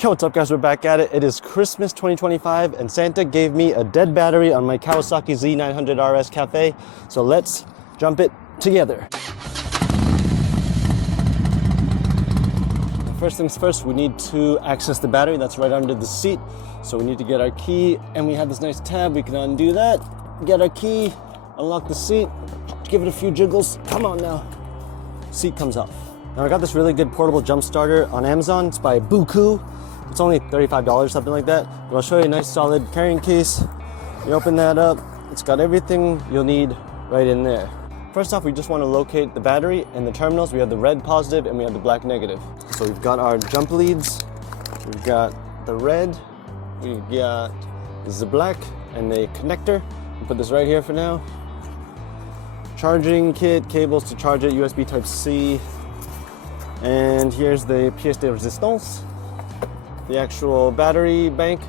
Yo, what's up guys, we're back at it. It is Christmas 2025 and Santa gave me a dead battery on my Kawasaki Z900 RS Cafe. So let's jump it together. First things first, we need to access the battery that's right under the seat. So we need to get our key, and we have this nice tab. We can undo that, get our key, unlock the seat, give it a few jiggles. Come on now. Seat comes off. Now I got this really good portable jump starter on Amazon. It's by Buku. It's only $35, something like that. But I'll show you a nice solid carrying case. You open that up, it's got everything you'll need right in there. First off, we just want to locate the battery and the terminals. We have the red positive and we have the black negative. So we've got our jump leads, we've got the red, we've got the black, and the connector. We'll put this right here for now. Charging kit, cables to charge it, USB Type-C. And here's the pièce de résistance, the actual battery bank.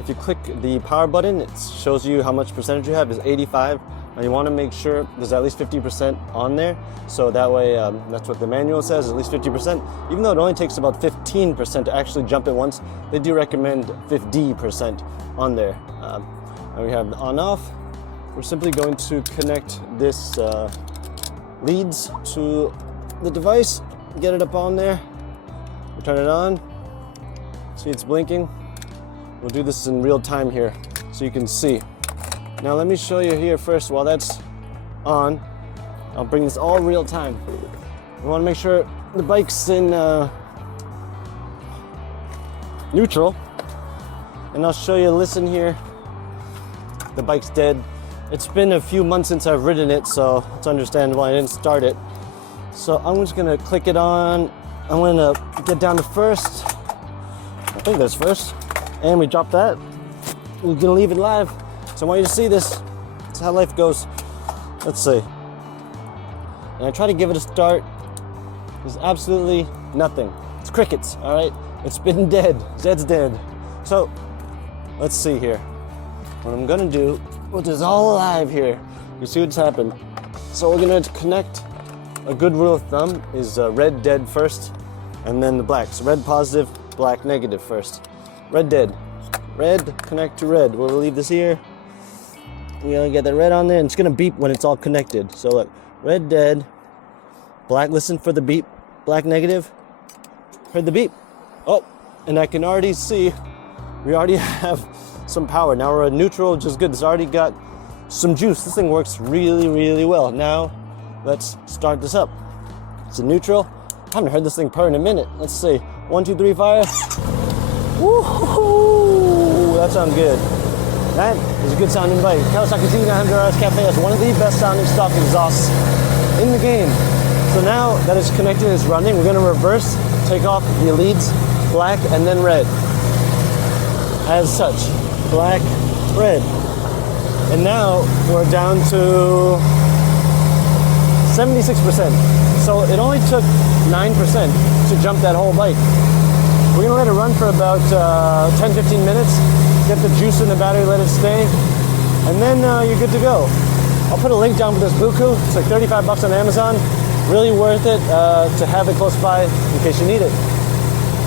If you click the power button, it shows you how much percentage you have. Is 85. Now you want to make sure there's at least 50% on there, so that way that's what the manual says, at least 50%. Even though it only takes about 15% to actually jump it once, they do recommend 50% on there. Now we have the on-off. We're simply going to connect this leads to the device, get it up on there, we'll turn it on. See, it's blinking. We'll do this in real time here so you can see. Now let me show you here first while that's on. I'll bring this all real time. We want to make sure the bike's in neutral. And I'll show you, listen here. The bike's dead. It's been a few months since I've ridden it, so it's understandable I didn't start it. So I'm just gonna click it on. I'm gonna get down to first. I think that's first. And we drop that. We're gonna leave it live. So I want you to see this. That's how life goes. Let's see. And I try to give it a start. There's absolutely nothing. It's crickets, all right? It's been dead. Zed's dead. So let's see here. What I'm gonna do, which is all alive here, you see what's happened. So we're gonna connect. A good rule of thumb is red dead first, and then the black. So red positive, black negative first. Red dead. Red connect to red. We'll leave this here. We're gonna get the red on there, and it's gonna beep when it's all connected. So look, red dead, black listen for the beep, black negative, heard the beep. Oh, and I can already see we already have some power. Now we're at neutral, which is good. It's already got some juice. This thing works really, really well. Now, let's start this up. It's in neutral. I haven't heard this thing purr in a minute. Let's see. 1, 2, 3, fire. Woo-hoo-hoo! That sounds good. That is a good sounding bike. Kawasaki Z900 RS Cafe has one of the best sounding stock exhausts in the game. So now that it's connected, it's running, we're gonna reverse, take off the leads, black and then red. As such, black, red. And now we're down to 76%. So it only took 9% to jump that whole bike. We're gonna let it run for about 10-15 minutes, get the juice in the battery, let it stay, and then you're good to go. I'll put a link down for this Buku. It's like 35 bucks on Amazon. Really worth it to have it close by in case you need it.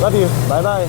Love you, bye-bye.